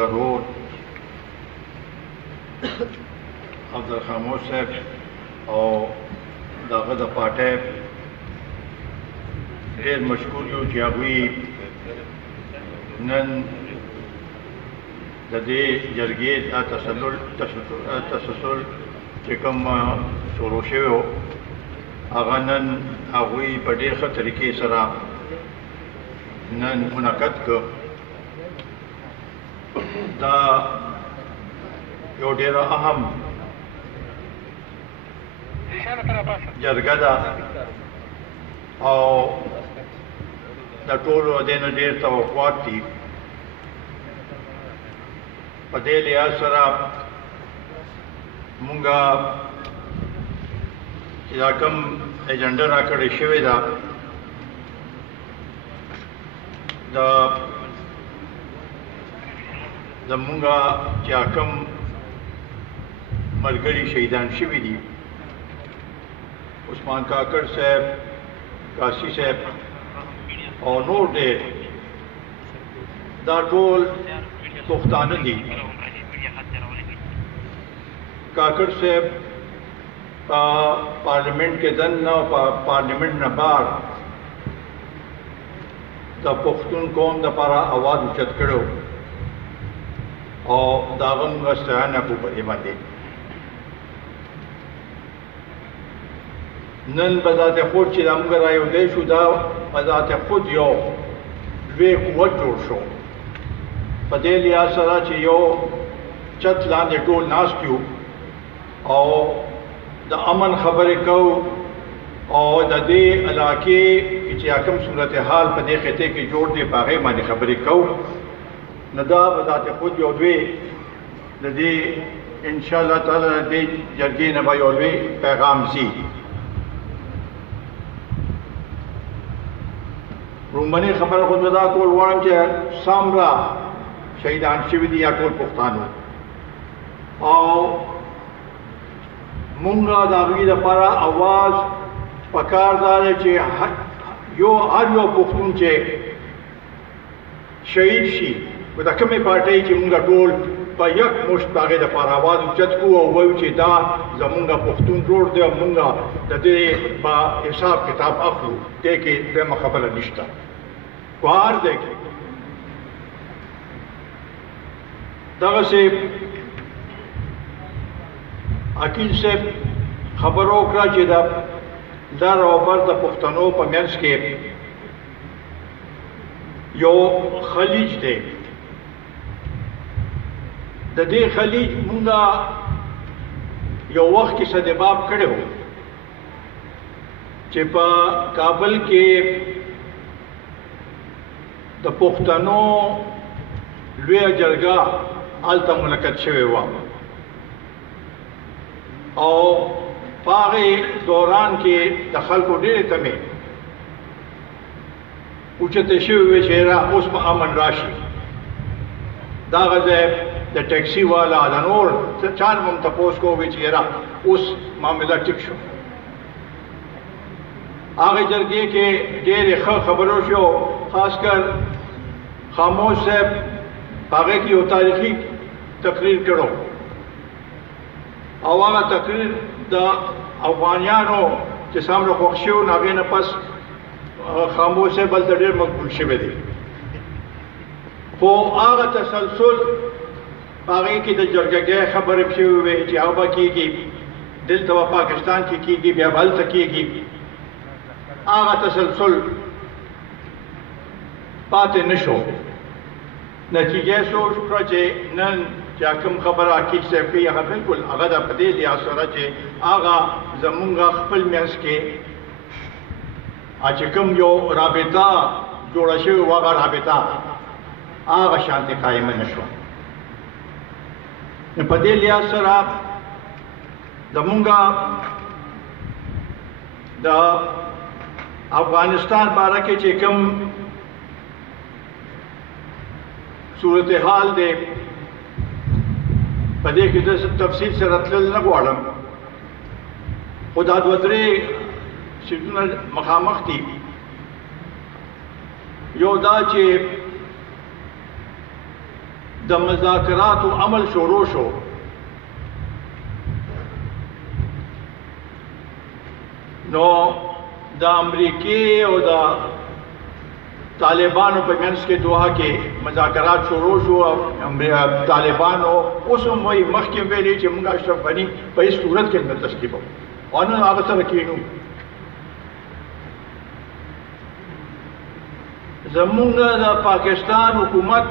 ضرور عبدالخاموش صاحب او داغه د پاټۍ ډېر مشکور یو چې هغوی نن د دې جرګې دا تسلسل چې کوم شروع شوی و هغه نن هغوی په ډېر ښه طریقې سره نن منعقد کړ. دا یو ډېره اهم جرګه ده او د ټولو دې نه ډېر توقعات دي. په دې لحاظ سره مونږه چې دا کوم ایجنډا راکړې شوې ده زمونږه چې کوم ملګري شهیدان شوي دي عثمان کاکړ صاحب، کاشي صاحب او نور ډېر، دا ټول پښتانه دي. کاکړ صاحب په پارلیمنٹ کې دننه او په پارلیمنٹ نه بهر د پښتون قوم دپاره اواز اوچت کړی او د هغه موږ ستاینه کوو په دې باندې. نن په ذات خود چې دا موږ رایودی شو، دا په ذات خود یو لوی قوت جوړ شو. په دې لحاظ سره چې یو چت لاندې ټول ناست یو او د امن خبرې کوو او د دې علاقې چې کوم صورتحال په دې خطې کې جوړ دی په هغې باندې خبرې کوو، نو دا په ذات خود یو لوی د دې انشاءالله تعالی د دې جرګې نه به یو لوی پیغام ځي. لومړنۍ خبره خو زه دا کول غواړم چې څومره شهیدان شوي دي یا ټول پښتانه او مونږه د هغوی دپاره اواز پکار دا دی چې هر یو پښتون چې شهید شي په د کومې پارټۍ چې مونږ ټول په یک مشت د هغې دپاره اواز اوچت کړو او وایو چې دا زمونږ پښتون جوړ دی او مونږ د دې په حساب کتاب اخلو. دې کې دویمه خبره نشته. خو هر ځای کې دغسې عقیل صاحب خبره وکړه چې د لر او بر د پښتنو په منځ کې یو خلیج دی. د دې خلیج مونږه یو وخت کې سدباب کړی و چې په کابل کې د پښتنو لویه جرګه هلته منعقد شوې وه او په هغې دوران کې د خلکو ډېرې تمې اوچتې شوې وې چې اوس به امن راشي. دغه ځای د ټیکسي والا د نور چا نه هم تپوس کوو چې یاره اوس معامله ټیک شو. هغې جرګې کې ډېرې ښه خبرو شو، خاص کر خاموش صاحب په هغې کې یو تاریخي تقریر کړو او هغه تقریر د افغانیانو چې څومره خوښ شوي نو هغې نه پس خاموش صاحب هلته ډېر مقبول شوی دی. خو هغه تسلسل په هغې کې د جرګګۍ خبرې شوې وې چې هغه به کېږي دلته به پاکستان کې کېږي بیا به هلته کېږي. هغه تسلسل پاتې نه شو. نتیجه سوچ کړه چې نن چې کوم خبره عقیل صاحب کوي هغه بلکل هغه د په دې لحاظ سره چې هغه زمونږ خپل منځ کې چې کوم یو رابطه جوړه شوې وه هغه رابطه هغه شانتې قایمه نه شوه. په دې لحاظ سره زمونږ د افغانستان باره کې چې کوم صورتحال دی په دې کې د تفصیل سره تلل نه غواړم، خو دا دوه درې شیزونه مخامخ دي. یو دا چې د مذاکراتو عمل شروع شو. نو د امریکې او د طالبانو په منځ کې دوحه کې مذاکرات شروع شو. طالبانو اوس هم وایي مخکې ویلي چې موږ اشرف غني په هېڅ صورت کې نه تسلیموو او نه هغه سره کینو. زمونږ د پاکستان حکومت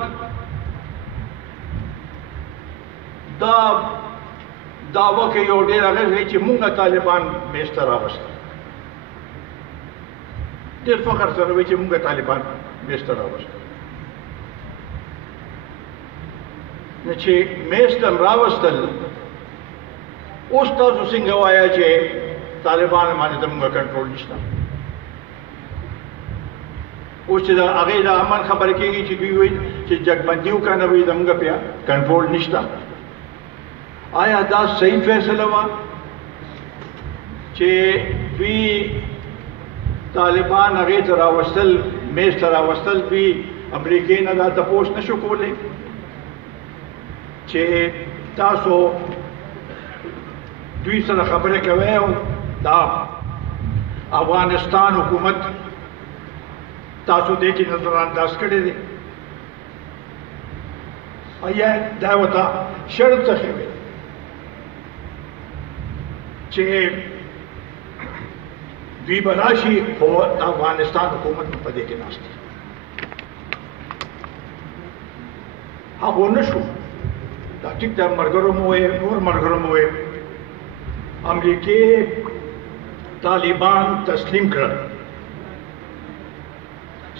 دا دعوه کوي یو ډېر هغه چې موږ طالبان میز ته راوستل. ډېر فخر سره وایي چې موږ طالبان میز ته راوستل. نو چې میز ته راوستل اوس تاسو څنګه وایه چې طالبان باندې زموږ کنټرول نشته. اوس چې د هغې د امن خبره کېږي چې دوی وایي چې جګبندي وکړه وایي زموږ بیا کنټرول نشته. آیا دا صحیح فیصله وه چې دوی طالبان هغې ته راوستل میز ته راوستل دوی امریکې نه دا تپوس نشو کولی چې تاسو دوی سره خبرې کوئ او دا افغانستان حکومت تاسو دې کې نظر انداز کړی دی؟ آیا دا ورته شرط څه وي چې دوی به راشي خو افغانستان حکومت په دې کې ناست دی؟ هغه ونه شو. دا ټیک دا ملګرو مو وایي نور ملګرو مو وایي امریکې طالبان تسلیم کړل.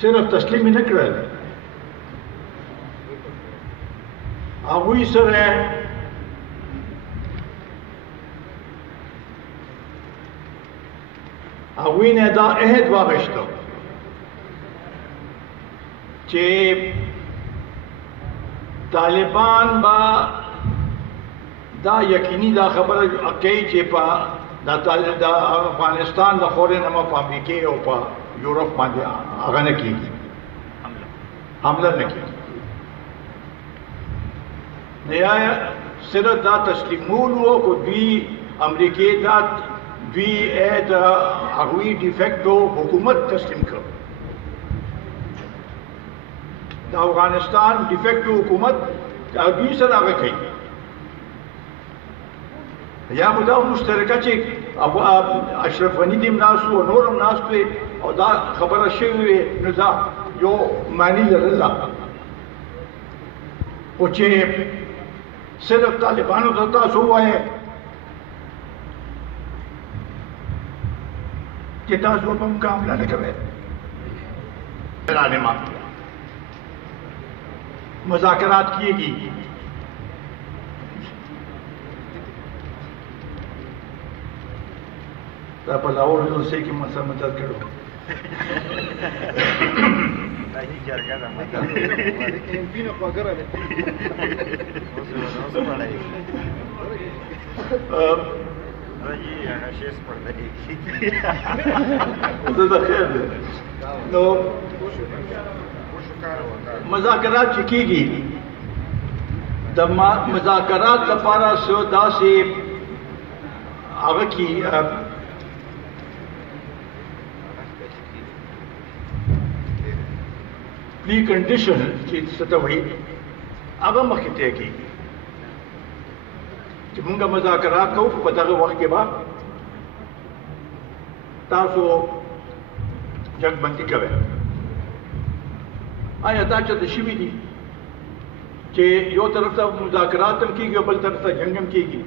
صرف تسلیم نه کړل، هغوی سره هغوی نه دا عهد واغشته چې طالبان با دا یقیني دا خبره کوي چې په د افغانستان د خورې نه په امریکې او په یورپ باندې هغه نه کېږي، حمله نه کېږي. نه یا صرف دا تسلیمول وو کو دوی امریکې دا دوی د هغوی ډیفیکټو حکومت تسلیم کړ. د افغانستان ډیفیکټو حکومت دوی سره هغه کوي. یا خو دا مشترکه چې اشرف غني دې ناست و نور هم ناست وي او دا خبره شوې وي نو دا یو معنی لرله. خو چې صرف طالبانو ته تاسو ووایئ چې تاسو په موږ حمله نه کوئ، مذاکرات کیږي. دا په لاهور یونیورسټۍ کې مسله مطرح کړو. نو مذاکرات چې کېږي د مذاکرات لپاره څه داسې هغه کې پری کنډیشن چې څه ته وایي هغه مخکې طی کېږي چې موږ مذاکرات کوو په دغه وخت کې به تاسو جنګبندي کوئ. آیا دا چېرته شوي دي چې یو طرف ته مذاکرات هم کېږي او بل طرف ته جنګ هم کېږي؟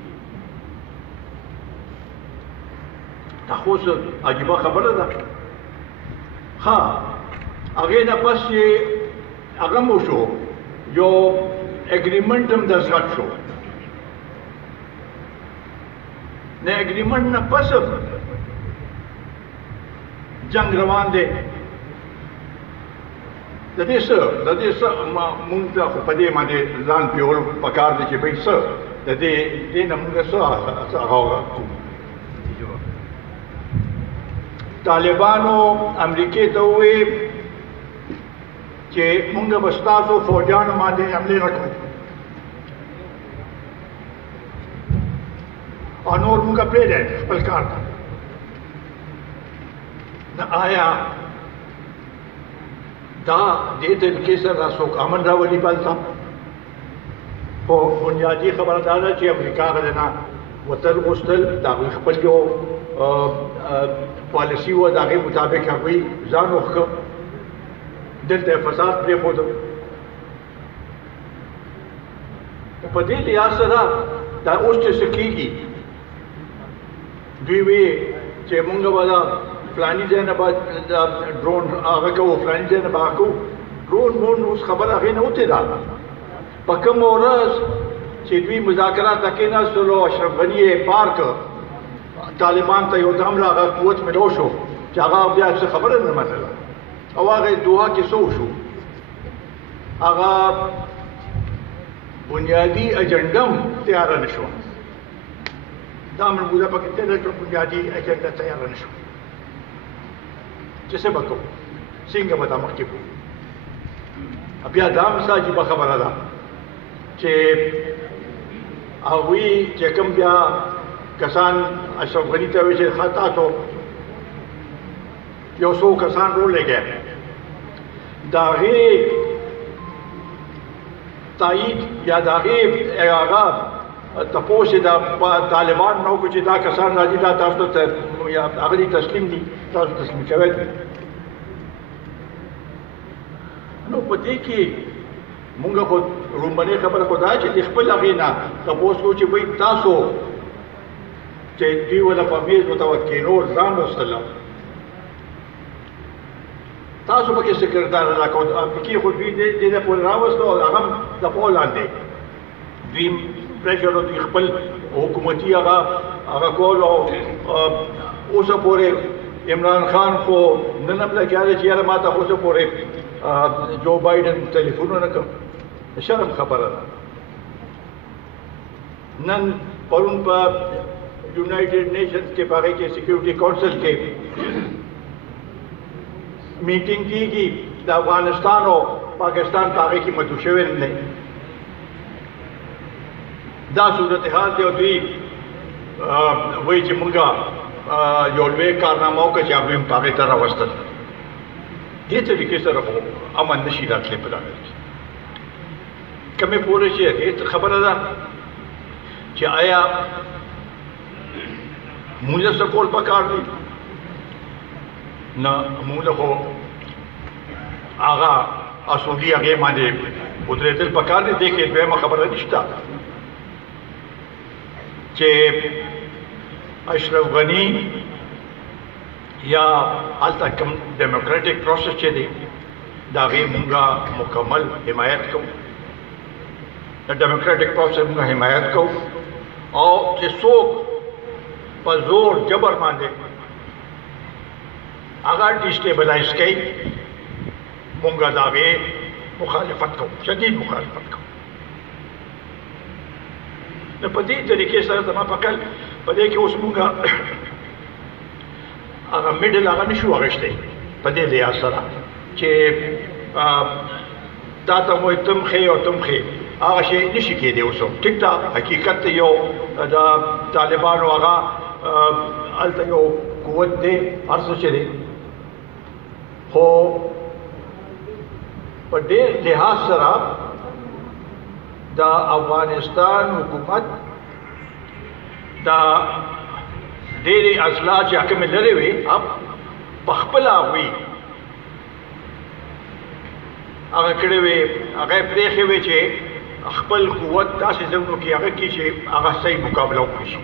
دا خو څه عجیبه خبره ده. ها هغې نه پس چې هغه مو شو یو اګریمنټ هم دستخط شو. نه اګریمنټ نه پس جنگ روان دی. د دې څه مونږ ته خو په دې باندې ځان پیول پکار دی چې بھئی څه د دې نه مونږ څه هغه طالبانو امریکې ته وویل چې مونږ به ستاسو فوجانو باندې حملې نه کوو. نور موږ پرېږدی خپل کار ته. نه آیا دا دې طریقې سره څوک امن راولي بلته؟ خو بنیادي خبره دا ده چې امریکا هغه نه وتل غوښتل، د هغوی خپل یو پالیسي وه، د هغې مطابق هغوی ځان وښکه، دلته یې فساد پرېښوده. په دې لحاظ سره دا اوس چې څه کېږي، دوی وی چې مونږ به دا فلاني ځای نه به ډرون هغه کوو، فلاني ځای نه به هغه کوو. ډرون مون اوس خبره هغې نه وتې ده. په کومه ورځ چې دوی مذاکرات ته کېناستل او اشرف غني یې پار کړ، طالبان ته یو دم هغه قوت ملو شو چې هغه بیا څه خبره نه منله، او هغه دوحه کې څه وشو؟ هغه بنیادی ایجنډه تیاره نه شوه. دا موږ پکې تېره کړه، بنیادي ایجنډه تیاره نه شوه چې څه به کوو، څنګه به دا مخکې کوو. بیا دا هم څه عجیبه خبره ده چې هغوی چې کوم بیا کسان اشرف غني ته وایي چې ښه تاسو یو څو کسان رولېږئ، د هغې تایید یا د هغې هغه تپوس یې د طالبان نه وکړو چې دا کسان راځي، دا تاسو ته یا هغه دي تسلیم دي، تاسو تسلیم کوئ. نو په دې کې مونږ خو لومړنۍ خبره خو دا چې د خپل هغې نه تپوس کوو چې وایي تاسو چې دوی ونه په میز ورته کېنول ځان وستله، تاسو پکې سکرټر راکړو، پکې خو دوی دې نه پورې راوستو او هغه هم د پوه لاندې دوی پریشر دوی خپل حکومتي هغه کول. او اوسه پورې عمران خان خو نن هم لګیا دی چې یاره ما ته اوسه پورې جو بایډن ټلیفون ونه کړ. شرم خبره ده. نن پرون په یونایټډ نیشنز کې په هغې کې سیکیورټي کونسل کې میټینګ کېږي، د افغانستان او پاکستان په هغې کې مدعو شوی نه دی. دا صورتحال دی او دوی وایي چې مونږ یو لوی کارنامه وکړه چې هغوی هم په هغې ته راوستل. دې طریقې سره خو امن نه شي راتلی په دغه کې. کمې پورې چې هغې خبره ده چې آیا مونږ څه کول پکار دي؟ نه، مونږ خو هغه اصولي هغې باندې ودرېدل پکار دي. دې کې دویمه خبره نشته چې اشرف غني یا هلته کوم ډیموکریټک پروسس چې دی د هغې مونږه مکمل حمایت کوو، د ډیموکریټک پروسس مونږه حمایت کوو، او چې څوک په زور جبر باندې هغه ډیسټیبلایز کوي، مونږه د هغې مخالفت کوو، شدید مخالفت کوو. نو په دې طریقې سره زما په کل په دې کې اوس مونږه هغه میډل هغه نشو اخیستی په دې لحاظ سره چې دا ته وایي تم ښې او تم ښې، هغه شی نشي کېدی. اوس ټیک ده، حقیقت ته یو د طالبانو هغه هلته یو قوت دی، هر څه چې دی، خو په ډېر لحاظ سره د افغانستان حکومت دا ډېرې اصلاح چې کومې لرې وې په خپله هغوی هغه کړې وې، هغه یې پرېښې وې چې خپل قوت داسې ځایونو کې هغه کړي چې هغه صحیح مقابله وکړي شي.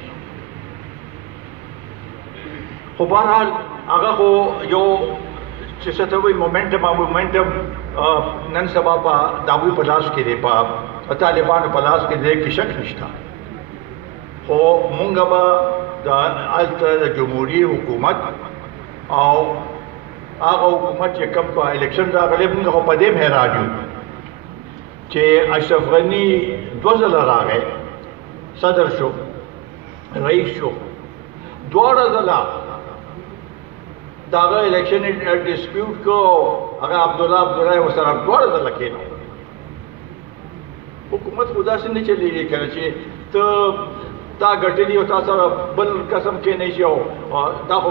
خو بهرحال هغه خو یو چې څه ته وایي مومنټم نن سبا په د هغوی په لاس کې دی، په طالبانو په لاس کې دی، کې شک نشته. خو مونږ به د هلته د جمهوري حکومت او هغه حکومت چې کوم په الیکشن راغلی، مونږ خو په دې حیران یو چې اشرف غني 2 ځله راغی، صدر شو، رئیس شو، دواړه ځله د هغه الیکشن ډسپیوټ کو، هغه عبدالله ورسره دواړه ځله کېنو. حکومت خو داسې نه چلېږي کنه چې ته دا ګټلي او تا سره بل قسم کې نه شي او دا خو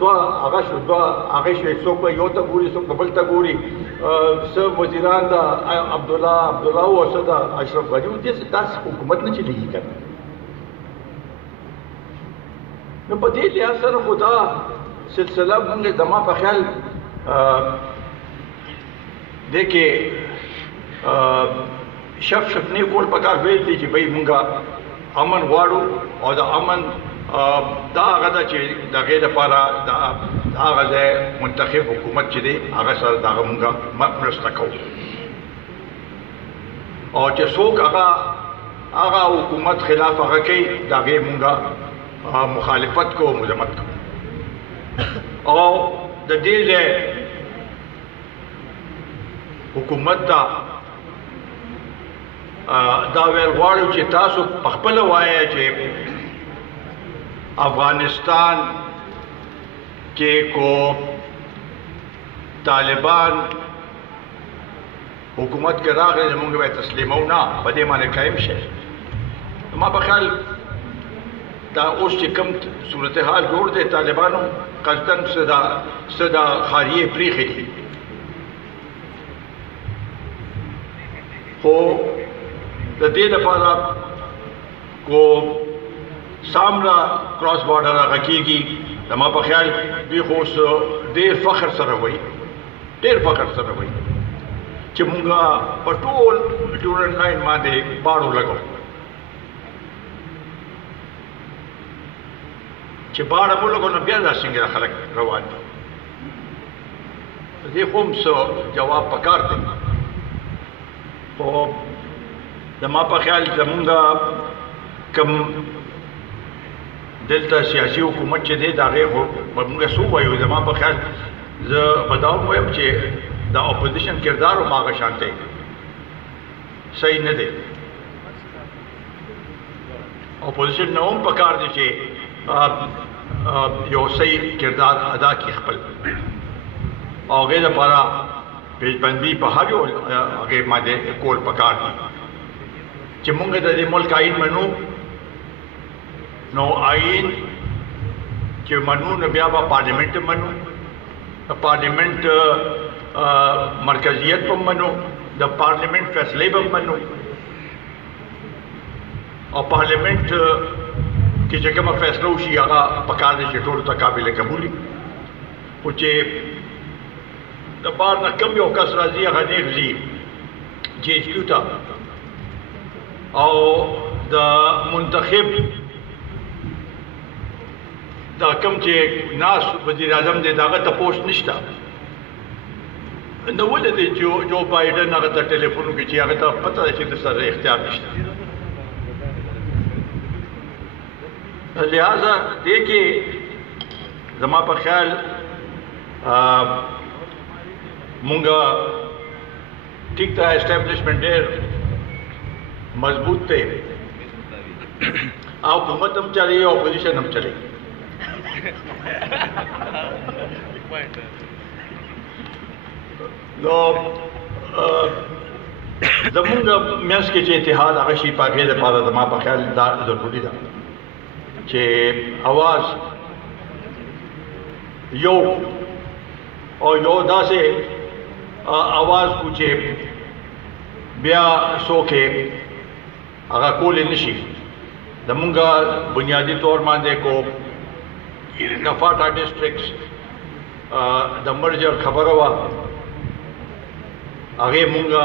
دوه هغه شو دوه هغه شو څوک به یو ته ګوري څوک بل ته ګوري څه وزیران دا عبدالله او څه دا اشرف غني دې داس حکومت نه چلیږي کنه نو په دې لحاظ سره خدا سلسله موږ زما په خیال دې کې شف نه کول پکار ویل دي چې بھائی مونږه امن غواړو او د امن دا هغه ده چې د هغې لپاره د هغه ځای منتخب حکومت چې دی هغه سره د هغه مونږه مرسته کوو او چې څوک هغه حکومت خلاف هغه کوي د هغې مونږه مخالفت کوو مذمت کوو او د دې ځای حکومت ته دا ویل غواړو چې تاسو په خپله وایئ چې افغانستان کې کو طالبان حکومت کې راغلی زموږ به تسلیمو نه په دې باندې قایم شي ما په خیال دا اوس چې کوم صورتحال جوړ دی طالبانو قصدن صدا خاریې پریښې دي خو د دې لپاره کو سامنا کراس بارډر هغه کېږي زما په خیال دوی خو اوس ډېر فخر سره وایي چې مونږ په ټول ډیورنډ لاین باندې باړو لګو چې باړه مو لګو نو بیا دا څنګه خلک روان دي دې خو هم څه جواب پکار دی خو زما په خیال زمونږ کوم دلته سیاسي حکومت چې دی د هغې خو مونږ څه ووایو زما په خیال زه به دا هم وایم چې د اپوزیشن کردار هم هغه شان دی صحیح نه دی اپوزیشن نه هم پکار دی چې یو صحیح کردار ادا کړي خپل او هغې لپاره پیشبندي په هر یو هغې باندې کول پکار دي چې مونږ د دې ملک آئین منو نو آئین چې منو نو بیا به پارلیمنټ منو پارلیمنٹ مرکزیت په منو د پارلیمنٹ فیصلې به منو او پارلیمنٹ کې چې کومه فیصله وشي هغه پکار دی چې ټولو ته قابل قبول وي خو چې د بار نه کم یو کس راځي هغه نیغ ځي جی ایچ کیو ته او د منتخب دا کم چې ناس وزیر اعظم دی د هغه تپوس نشته نو ولې دی جو بایډن هغه ته ټلیفون وکړي چې هغه ته پته ده چې د سره اختیار نشته لہذا دې کې زما په خیال مونږه ټیک ده اسټابلیشمنټ ډېر مضبوط دی او حکومت هم چلی او اپوزیشن هم چلی نو زمونږ منځ کې چې اتحاد هغه شي په هغې لپاره زما په خیال دا ضروري ده چې اواز یو او یو داسې اواز کو چې بیا څوک هغه کولی نشي زمونږ بنیادي طور باندې کو نفاټا ډسټرکټس د مرجر خبره وه هغې مونږه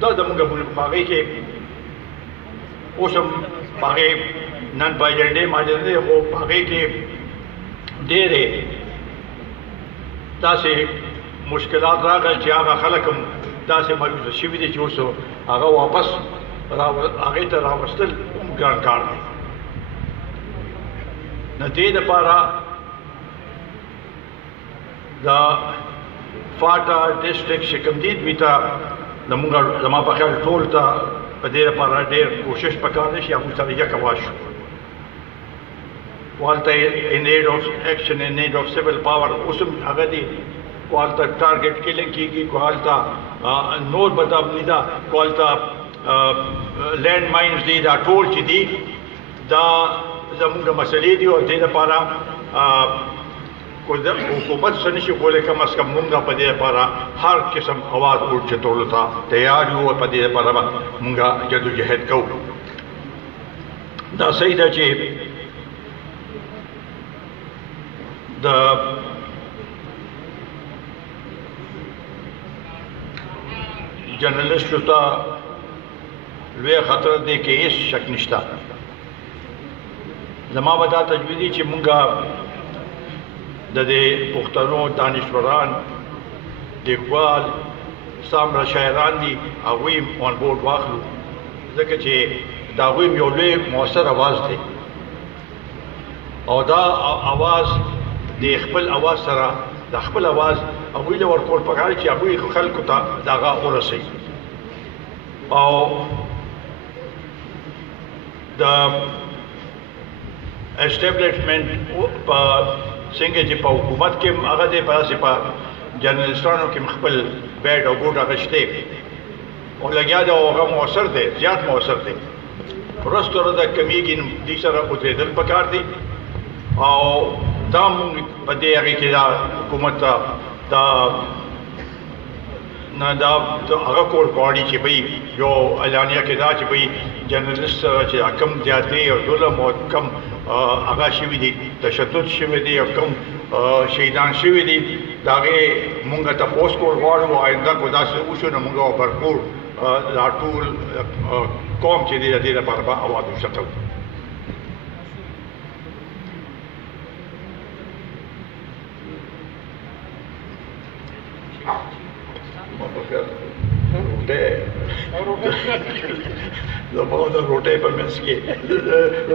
دا زمونږ هغې کې اوس هم هغې نن په ایجنډې باندې نه دی خو په هغې کې ډېرې داسې مشکلات راغلل چې هغه خلک هم داسې مایوسه شوي دي چې اوس هغه واپس هغې ته راوستل هم ګران کار دی نه دې دپاره د فاټا ډسټرکټ چې کوم دي دوی ته زما په خیال ټول ته په دې لپاره ډېر کوشش پکار دی چې هغوی سره یک اواز شو والته in aid of action in aid of civil power اوس هم هغه دي والته ټارګټ کیلنګ کېږي والته نور بدامني ده والته لینډ ماینز دي دا ټول چې دي دا زموږ مسلې دي او دې لپاره حکومت څه نشي کولی کم از کم مونږ په دې لپاره هر قسم اواز اوچتولو ته تیار یو او په دې لپاره به مونږ جدوجهد کوو دا صحیح ده چې د جرنلسټو ته لوی خطر دی کې هیڅ شک نشته زما به دا تجویز دي چې مونږ د دې پښتنو دانشوران لیکوال سامره شاعران دي هغوی اون بورډ واخلو ځکه چې د هغوی یو لوی مؤثر اواز دی او دا اواز د خپل اواز سره د خپل اواز هغوی له ورکول پکار چې هغوی خلکو ته د هغه ورسوي او د اسټابلیشمنټ په څنګه چې په حکومت کې هغه دی په جرنلستانو کې خپل بیډ او ګوټ هغه شته او لګیا دی او هغه مؤثر دی زیات مؤثر دی وروسته ورځ کمیږي نو دې سره ودرېدل پکار دي او دا مونږ په دې هغې کې دا حکومت ته دا نه دا هغه کول غواړي چې بهی یو اعلانیه کې دا چې بهی جرنلست سره چې کم زیاتې او ظلم او کم هغه شوي دي تشدد شوي دي او کم شهیدان شوي دي د هغې مونږ تپوس کول غواړو آینده کو داسې وشو نو مونږ برپور دا ټول قوم چې دی د دې لپاره به اواز وشکو زما د روټۍ په منځ کې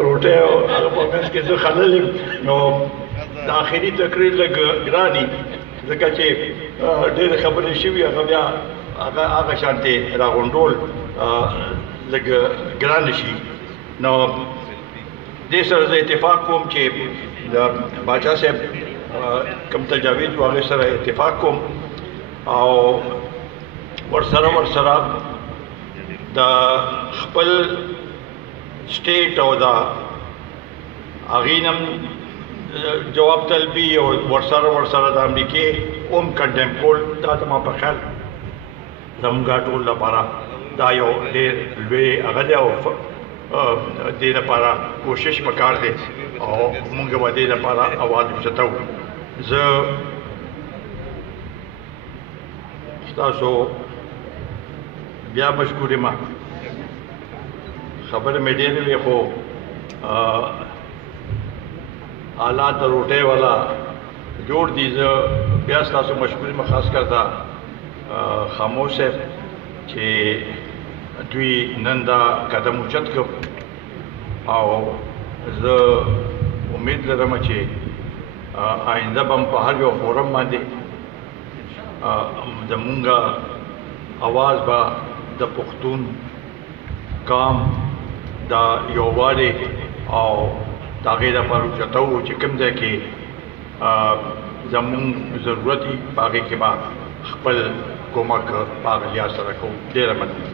روټۍ او هغه په منځ کې زه خلل یم نو د آخري تقریر لږ ګراني ځکه چې ډېرې خبرې شوي هغه بیا هغه شانتې راغونډول لږ ګران شي نو دې سره زه اتفاق کوم چې د باچا صاحب کوم تجاویز و هغې سره اتفاق کوم او ورسره د خپل سټیټ او د هغې نه جواب طلبي او ورسره د امریکې هم کنډیم کول دا زما په خیال زموږ ټول لپاره دا یو ډېر لوی هغه دی او دې لپاره کوشش پکار دی او موږ به دې لپاره اواز اوچتو زه ستاسو بیا مشکور یم خبرې مې ډېرې وې خو حالات د روټۍ والا جوړ دي زه بیا ستاسو مشکور یم خاص کر دا خاموش صاحب چې دوی نن دا قدم اوچت کړ او زه امید لرم چې آینده به په هر یو فورم باندې زمونږ اواز به د پښتون قام دا یووالی او د هغې لپاره اوچتو چې کوم ځای کې زمونږ ضرورت وي په هغې کې به خپل کومک په هغه لحاظ سره کوو ډېره مننه